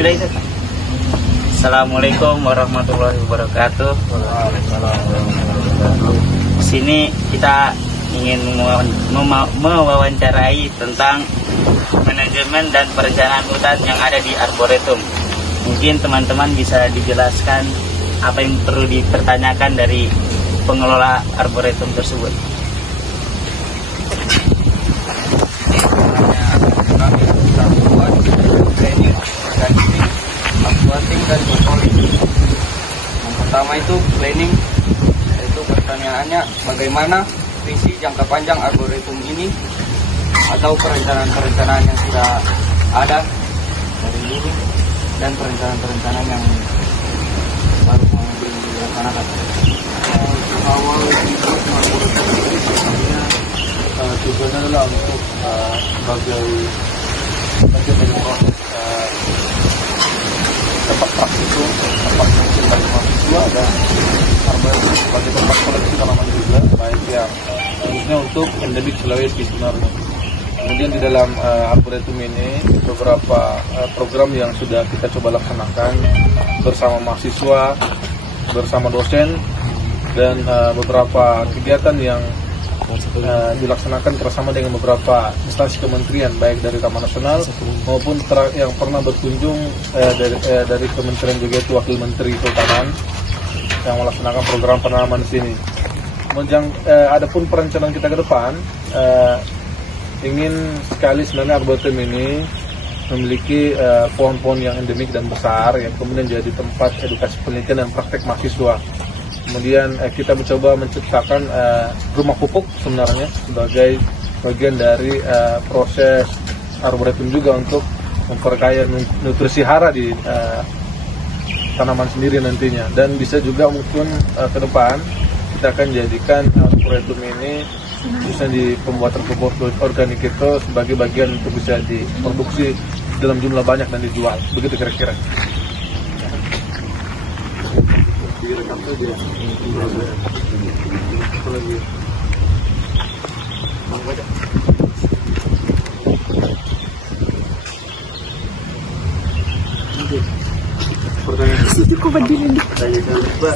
Sudah itu. Assalamualaikum warahmatullahi wabarakatuh. Di sini kita ingin mewawancarai tentang manajemen dan perencanaan hutan yang ada di Arboretum. Mungkin teman-teman bisa dijelaskan apa yang perlu dipertanyakan dari pengelola Arboretum tersebut. Dan controlling. Yang pertama itu planning, yaitu pertanyaannya bagaimana visi jangka panjang Arboretum ini atau perencanaan-perencanaan yang sudah ada dari dulu dan perencanaan-perencanaan yang baru mau dilaksanakan. Awal dibuat Arboretum ini sebenarnya tujuannya adalah untuk sebagai bagian dari proses tempat praktikum, tempat mungkin bagi mahasiswa dan Arboretum sebagai tempat koleksi tanaman juga, baik yang khususnya untuk endemik Sulawesi sebenarnya. Kemudian di dalam Arboretum ini beberapa program yang sudah kita coba laksanakan bersama mahasiswa, bersama dosen, dan beberapa kegiatan yang dilaksanakan bersama dengan beberapa instansi kementerian, baik dari Taman Nasional maupun yang pernah berkunjung dari kementerian juga itu Wakil Menteri Kehutanan yang melaksanakan program penanaman di sini. Kemudian adapun perencanaan kita ke depan, ingin sekali sebenarnya Arboretum ini memiliki pohon-pohon yang endemik dan besar yang kemudian jadi tempat edukasi penelitian dan praktek mahasiswa. Kemudian kita mencoba menciptakan rumah pupuk sebenarnya sebagai bagian dari proses Arboretum juga untuk memperkaya nutrisi hara di tanaman sendiri nantinya. Dan bisa juga mungkin ke depan kita akan jadikan Arboretum ini bisa di pembuatan pupuk organik itu sebagai bagian untuk bisa diproduksi dalam jumlah banyak dan dijual. Begitu kira-kira. Direkam saja. Apa lagi? Bang baca. Pertanyaan kedua,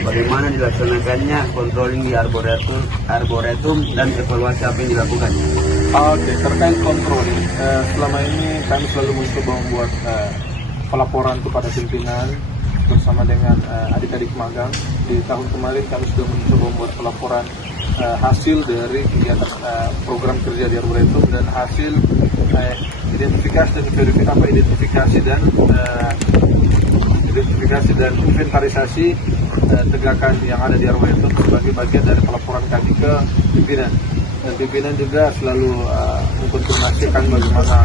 bagaimana dilaksanakannya controlling di Arboretum dan evaluasi apa yang dilakukan? Oke, terkait controlling, selama ini kami selalu mencoba membuat pelaporan kepada pimpinan bersama dengan adik-adik magang. Di tahun kemarin kami sudah mencoba membuat pelaporan hasil dari kegiatan program kerja di Arboretum dan hasil identifikasi dan inventarisasi tegakan yang ada di Arboretum sebagai bagian dari pelaporan kami ke pimpinan. Dan pimpinan juga selalu mengkonfirmasikan bagaimana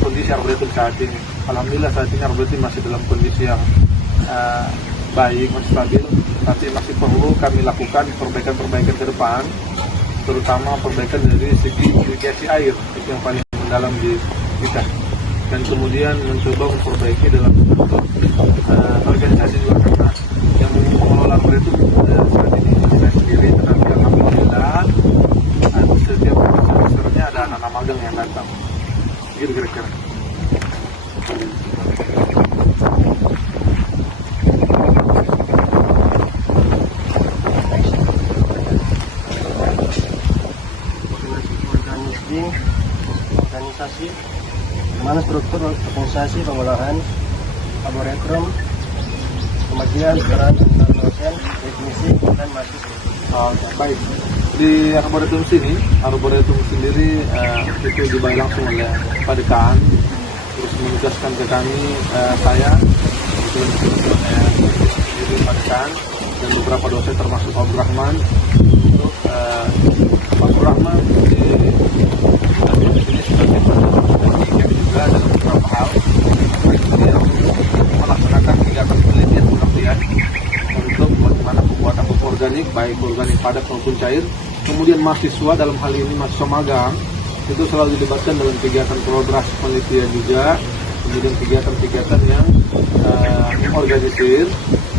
kondisi Arboretum saat ini. Alhamdulillah saat ini Arboretum masih dalam kondisi yang baik, masih stabil, tapi masih perlu kami lakukan perbaikan-perbaikan ke depan, terutama perbaikan dari segi irigasi air, itu yang paling mendalam di kita. Dan kemudian mencoba memperbaiki dalam bentuk organisasi juga, karena yang mengelola Arboretum saat ini saya sendiri, tetapi alhamdulillah setiap semesternya ada anak-anak magang yang datang. Gitu kira-kira. Organisasi, mana struktur organisasi pengolahan Arboretum, kemudian peran antar dosen, teknisi, dan mahasiswa. Baik, di Arboretum sendiri itu dibayar langsung oleh Pak Dekan, terus menugaskan ke kami, saya sendiri Pak Dekan dan beberapa dosen termasuk Pak Rahman untuk Pak Rahman di sini sebagai kami juga dalam beberapa hal melaksanakan kegiatan penelitian pengabdian untuk bagaimana pembuatan pupuk organik, baik organik padat maupun cair. Kemudian mahasiswa, dalam hal ini mahasiswa magang, itu selalu dilibatkan dalam kegiatan kolaborasi penelitian juga, kemudian kegiatan-kegiatan yang mengorganisir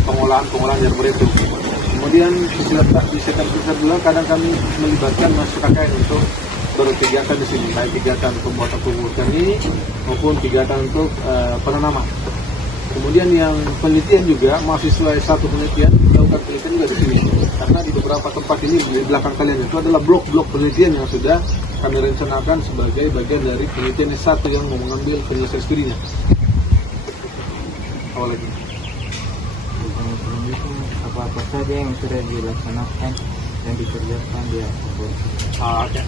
pengolahan di Arboretum. Kemudian di sekitar bulan kadang kami melibatkan mahasiswa KKN untuk berkegiatan di sini, baik kegiatan pembuatan pupuk organik maupun kegiatan untuk penanaman. Kemudian yang penelitian juga, mahasiswa S1 penelitian melakukan penelitian juga di sini. Karena di beberapa tempat ini di belakang kalian itu adalah blok-blok penelitian yang sudah kami rencanakan sebagai bagian dari penelitian S1 yang mau mengambil penyelesaian studinya. Awal lagi. Apa-apa saja yang sudah dilaksanakan dan dikerjakan di Arbor?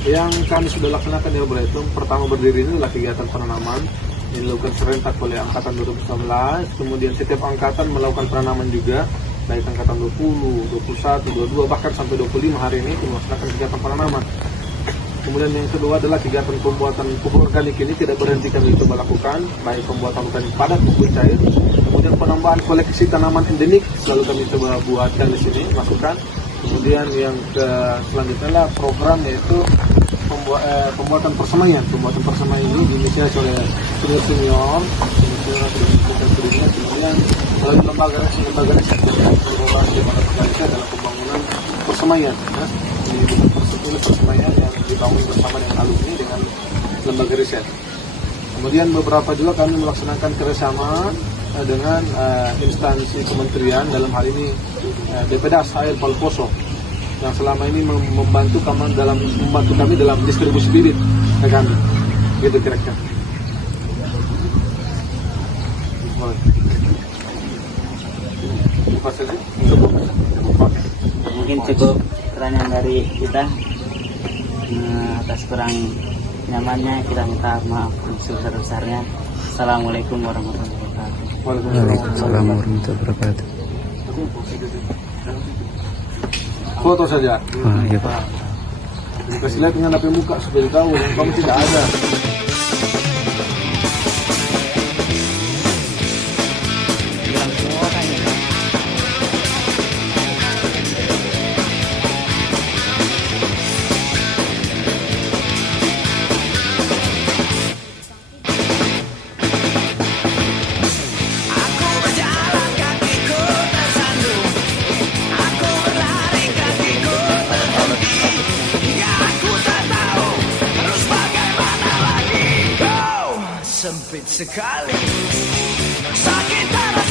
Yang kami sudah laksanakan di Arboretum, pertama berdiri ini adalah kegiatan penanaman yang dilakukan serentak oleh Angkatan 2019. Kemudian setiap angkatan melakukan penanaman juga, baik Angkatan 20, 21, 22, bahkan sampai 25 hari ini melaksanakan kegiatan penanaman. Kemudian yang kedua adalah kegiatan pembuatan pupuk organik ini tidak berhenti kami coba lakukan, baik pembuatan organik padat maupun cair. Kemudian penambahan koleksi tanaman endemik selalu kami coba buatkan di sini, masukkan. Kemudian yang selanjutnya adalah program yaitu pembuatan persemaian. Pembuatan persemaian ini diinisiasi oleh senior, kemudian melalui lembaga riset berkolaborasi dalam pembangunan persemaian. Ini persemaian yang dibangun bersama dengan alumni dengan lembaga riset. Kemudian beberapa juga kami melaksanakan kerjasama dengan instansi kementerian, dalam hal ini BPDAS Air Palposo, yang selama ini membantu kami dalam distribusi bibit ke kami. Gitu kira-kira. Mungkin cukup pertanyaan dari kita. Atas kurang nyamannya kita minta maaf sebesar-besarnya. Assalamualaikum warahmatullahi wabarakatuh. Waalaikumsalam warahmatullahi wabarakatuh. Foto saja. Iya Pak. Kasih lihat dengan HP muka supaya tahu yang kamu tidak ada. Sempit sekali, sakit hati.